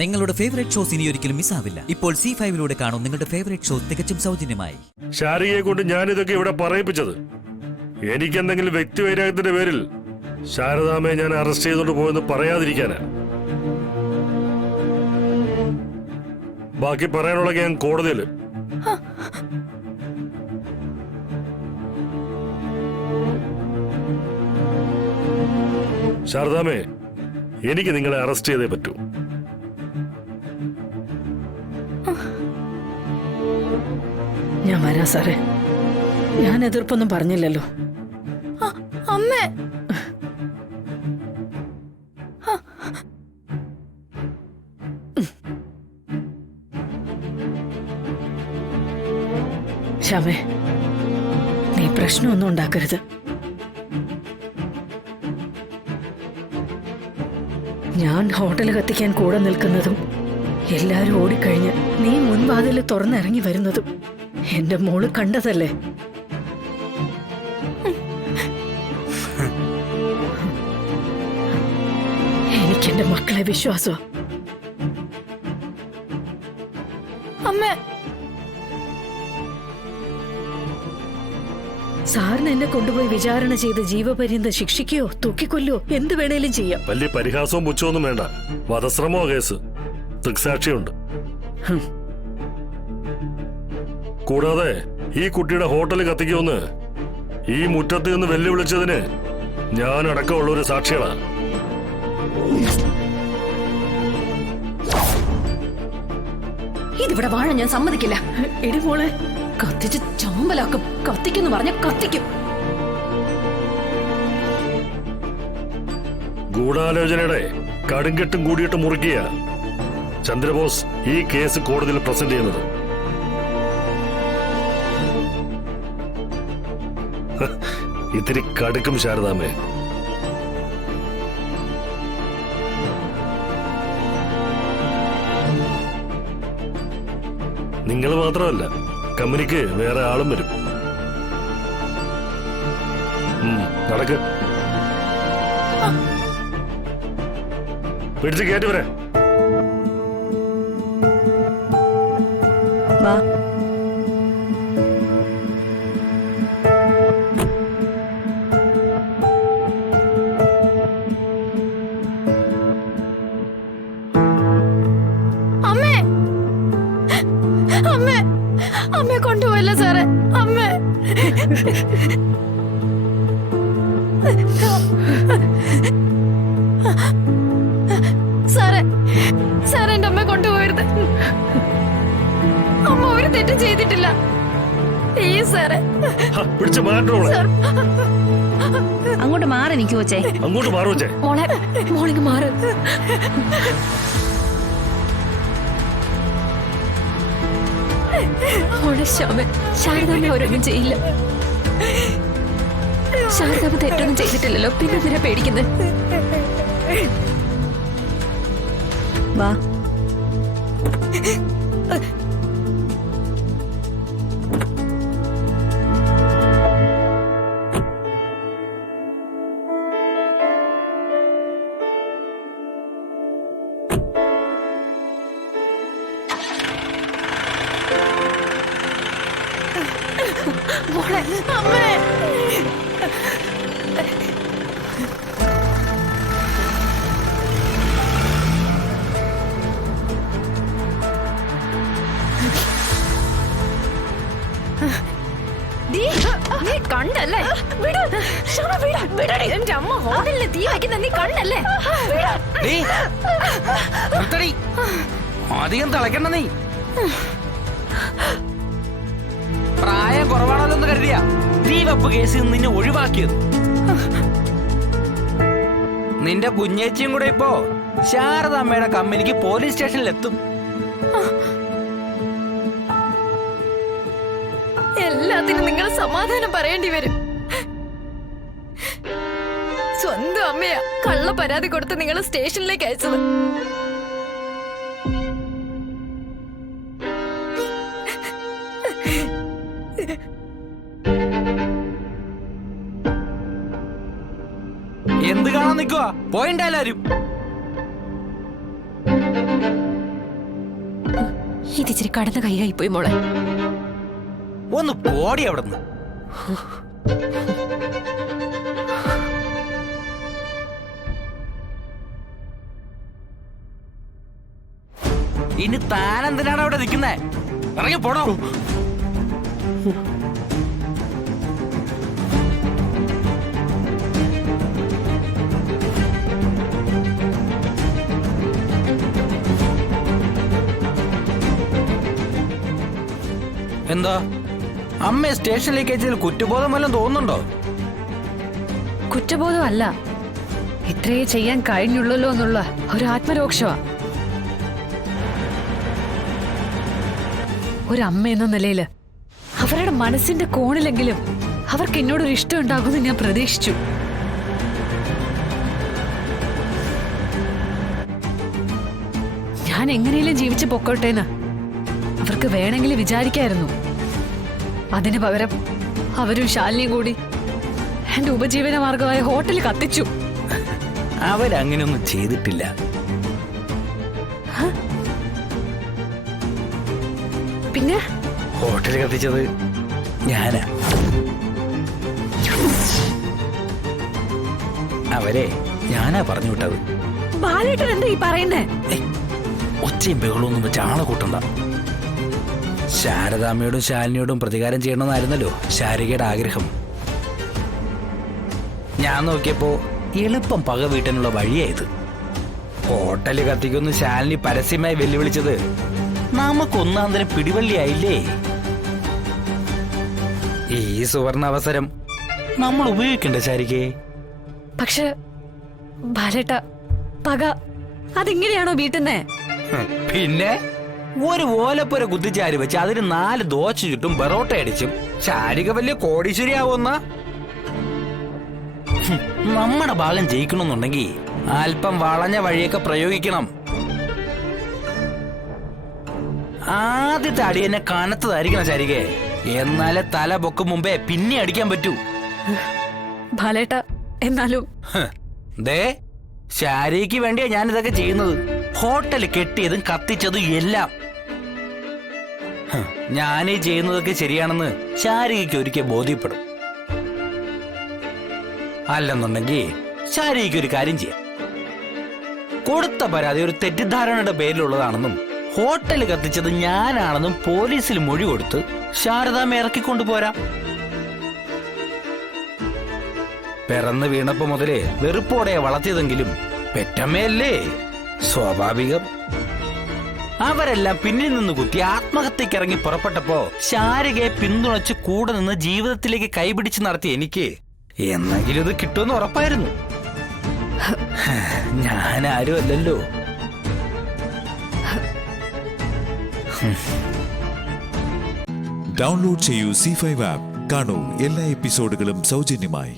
നിങ്ങളുടെ favourite shows ഇനി ഒരിക്കലും മിസ്സാവില്ല. ഇപ്പോൾ C5 കാണും നിങ്ങളുടെ ഫേവറേറ്റ് ഷോ തികച്ചും സൗജന്യമായി. ശാരികയെ കൊണ്ട് ഞാനിതൊക്കെ ഇവിടെ പറയിപ്പിച്ചത് എനിക്ക് എന്തെങ്കിലും വ്യക്തിവൈരാഗ്യത്തിന്റെ പേരിൽ ശാരദാമ്മയെ ഞാൻ അറസ്റ്റ് ചെയ്തോണ്ട് പോയെന്ന് പറയാതിരിക്കാനാ. ബാക്കി പറയാനുള്ള ഞാൻ കോടതിയില്. ശാരദാമ്മേ, എനിക്ക് നിങ്ങളെ അറസ്റ്റ് ചെയ്തേ പറ്റൂ. ഞാൻ വരാം സാറേ. ഞാൻ എതിർപ്പൊന്നും പറഞ്ഞില്ലല്ലോ. അമ്മേ, ശ്യാമേ, നീ പ്രശ്നമൊന്നും ഉണ്ടാക്കരുത്. ഞാൻ ഹോട്ടൽ കത്തിക്കാൻ കൂടെ നിൽക്കുന്നതും എല്ലാരും ഓടിക്കഴിഞ്ഞ് നീ മുൻവാതിൽ തുറന്നിറങ്ങി വരുന്നതും എന്റെ മോള് കണ്ടതല്ലേ? എനിക്കെന്റെ മക്കളെ വിശ്വാസോ? അമ്മേ, സാറിന് എന്നെ കൊണ്ടുപോയി വിചാരണ ചെയ്ത് ജീവപര്യന്തം ശിക്ഷിക്കുകയോ തൂക്കിക്കൊല്ലോ എന്ത് വേണേലും ചെയ്യാം. വലിയ പരിഹാസവും പുച്ഛമൊന്നും വേണ്ട. വധശ്രമോ കേസ്, ദൃക്സാക്ഷിയുണ്ട്. കൂടാതെ ഈ കുട്ടിയുടെ ഹോട്ടൽ കത്തിക്കുമെന്ന് ഈ മുറ്റത്ത് നിന്ന് വെല്ലുവിളിച്ചതിന് ഞാൻ അടക്കമുള്ള ഒരു സാക്ഷികളാണ്. ഇതിവിടെ വാഴ ഞാൻ സമ്മതിക്കില്ല. ഇടിമോളെ, കത്തിച്ച് ചാമ്പലാക്കും. കത്തിക്കെന്ന് പറഞ്ഞ കത്തിക്കും. ഗൂഢാലോചനയുടെ കടുങ്കെട്ടും കൂടിയിട്ട് മുറുക്കിയ ചന്ദ്രബോസ് ഈ കേസ് കോടതിയിൽ പ്രസന്റ് ചെയ്യുന്നത്. ഇത്തിരി കടുക്കും ശാരദാമ്മേ. നിങ്ങൾ മാത്രമല്ല, കമ്പനിക്ക് വേറെ ആളും വരും. നടക്ക്, പിടിച്ച് കയറ്റി വരെ. വാ. അമ്മേ, അമ്മേ, അമ്മയെ കൊണ്ടുപോയില്ല സാറേ. അമ്മേ, സാറേ, സാറേ, എന്റെ അമ്മയെ കൊണ്ടുപോകരുത്. അമ്മ ഒരു തെറ്റും ചെയ്തിട്ടില്ല. ഈ സാറേ, പിടിച്ച് മാറ്റോളെ. അങ്ങോട്ട് മാറി നിൽക്കു വച്ചേ. അങ്ങോട്ട് മാറുവച്ചേ. മോളെ, മോളിങ് മാറ്. മോളെ ശ്യാമേ, ശാരദാമ്മ അവരൊന്നും ചെയ്യില്ല. ശാരദാമ്മ തെറ്റൊന്നും ചെയ്തിട്ടില്ലല്ലോ, പിന്നെ എന്തിനാ പേടിക്കുന്നത്? വാ. മോളെ, അമ്മേ. നീ കണ്ടല്ലേ? എന്റെ അമ്മ ഹോട്ടലിൽ തീ വയ്ക്കുന്ന നീ കണ്ടല്ലേ? അധികം തിളക്കണ്ട. നീ പ്രായം കുറവാണല്ലോ കരുതിയ തീവെപ്പ് കേസിൽ നിന്നെ ഒഴിവാക്കിയത്. നിന്റെ കുഞ്ഞേച്ചിയും കൂടെ ഇപ്പോ ശാരദാമ്മയുടെ കമ്പനിക്ക് പോലീസ് സ്റ്റേഷനിലെത്തും. എല്ലാത്തിനും നിങ്ങൾ സമാധാനം പറയേണ്ടി വരും. സ്വന്തം അമ്മയാ കള്ള പരാതി കൊടുത്ത് നിങ്ങൾ സ്റ്റേഷനിലേക്ക് അയച്ചത്. എന്ത് കാണാൻ നിൽക്കുക? പോയിന്റ് എല്ലാരും. ഇതിച്ചിരി കടന്ന കൈയായി പോയി മോളെ. ഒന്ന് പോടി അവിടുന്ന്. ഇനി താനെന്തിനാണ് അവിടെ നിൽക്കുന്നേ? ഇറങ്ങി പോടോ. എന്താ അമ്മയെ സ്റ്റേഷനിലേക്ക് അയച്ചതിൽ കുറ്റബോധം വല്ലതും തോന്നുന്നുണ്ടോ? കുറ്റബോധമല്ല, ഇത്രയേ ചെയ്യാൻ കഴിഞ്ഞുള്ളല്ലോ എന്നുള്ള ഒരു ആത്മരോക്ഷമാ. ഒരു അമ്മ എന്ന നിലയില് അവരുടെ മനസ്സിന്റെ കോണിലെങ്കിലും അവർക്ക് എന്നോടൊരു ഇഷ്ടം ഉണ്ടാകുമെന്ന് ഞാൻ പ്രതീക്ഷിച്ചു. ഞാൻ എങ്ങനെയും ജീവിച്ചു പൊക്കോട്ടേന്ന് അവർക്ക് വേണമെങ്കിൽ വിചാരിക്കായിരുന്നു. അതിനു പകരം അവരും ശാലിനിയും കൂടി എന്റെ ഉപജീവന മാർഗമായ ഹോട്ടൽ കത്തിച്ചു. അവരങ്ങനെയൊന്നും ചെയ്തിട്ടില്ല. പിന്നെ ഹോട്ടൽ കത്തിച്ചത് ഞാനാ. അവരെ ഞാനാ പറഞ്ഞു വിട്ടത്. ബാലേട്ടൻ എന്താ ഈ പറയുന്നേ? ഒച്ചയും ബഹളമൊന്നും വെച്ച് ആളെ കൂട്ടണ്ട. ശാരദാമ്മയോടും ശാലിനിയോടും പ്രതികാരം ചെയ്യണമെന്നായിരുന്നല്ലോ ശാരികയുടെ ആഗ്രഹം. ഞാൻ നോക്കിയപ്പോ എളുപ്പം പക വീട്ടാനുള്ള വഴിയായത്. ഹോട്ടല് കത്തിക്കൊന്ന് ശാലിനി പരസ്യമായി വെല്ലുവിളിച്ചത് നമുക്കൊന്നാന്തരം പിടിവള്ളിയായില്ലേ? ഈ സുവർണ അവസരം നമ്മൾ ഉപയോഗിക്കണ്ടേ ശാരികേ? പക്ഷെ ബാലേട്ട, പക അതെങ്ങനെയാണോ വീട്ടുന്നേ? പിന്നെ ഒരു ഓലപ്പുര കുത്തിച്ചാരി വെച്ച് അതിന് 4 ദോശ ചുറ്റും ബെറോട്ട അടിച്ചും ശാരിക വലിയ കോടീശ്വരിയാവുന്ന. നമ്മുടെ ഭാഗം ജയിക്കണമെന്നുണ്ടെങ്കിൽ അല്പം വളഞ്ഞ വഴിയൊക്കെ പ്രയോഗിക്കണം. ആദ്യത്തെ അടി എന്നെ കനത്തതായിരിക്കണം ശാരികേ, എന്നാലേ തല പൊക്കും മുമ്പേ പിന്നെ അടിക്കാൻ പറ്റൂ. ബാലേട്ട, എന്നാലും ദേ ശാരികയ്ക്ക് വേണ്ടിയാ ഞാനിതൊക്കെ ചെയ്യുന്നത്. ഹോട്ടൽ കെട്ടിയതും കത്തിച്ചതും എല്ലാം. ഞാനീ ചെയ്യുന്നതൊക്കെ ശരിയാണെന്ന് ശാരികയ്ക്ക് ഒരിക്കൽ ബോധ്യപ്പെടും. അല്ലെന്നുണ്ടെങ്കിൽ ശാരികയ്ക്ക് ഒരു കാര്യം ചെയ്യാം. കൊടുത്ത പരാതി ഒരു തെറ്റിദ്ധാരണയുടെ പേരിലുള്ളതാണെന്നും ഹോട്ടൽ കത്തിച്ചത് ഞാനാണെന്നും പോലീസിൽ മൊഴി കൊടുത്ത് ശാരദാമ്മ ഇറക്കിക്കൊണ്ടുപോരാം. പിറന്ന് വീണപ്പോ മുതലേ വെറുപ്പോടെ വളർത്തിയതെങ്കിലും പെറ്റമ്മയല്ലേ, സ്വാഭാവികം. അവരെല്ലാം പിന്നിൽ നിന്ന് കുത്തി ആത്മഹത്യക്കിറങ്ങി പുറപ്പെട്ടപ്പോ ശാരികയെ പിന്തുണച്ച് കൂടെ നിന്ന് ജീവിതത്തിലേക്ക് കൈപിടിച്ച് നടത്തിയ എനിക്ക് എന്നെങ്കിലും ഇത് കിട്ടുമെന്ന് ഉറപ്പായിരുന്നു. ഞാനാരും അല്ലല്ലോ. ഡൗൺലോഡ് ചെയ്യൂ C5 ആപ്പ്. കാണൂ എല്ലാ എപ്പിസോഡുകളും സൗജന്യമായി.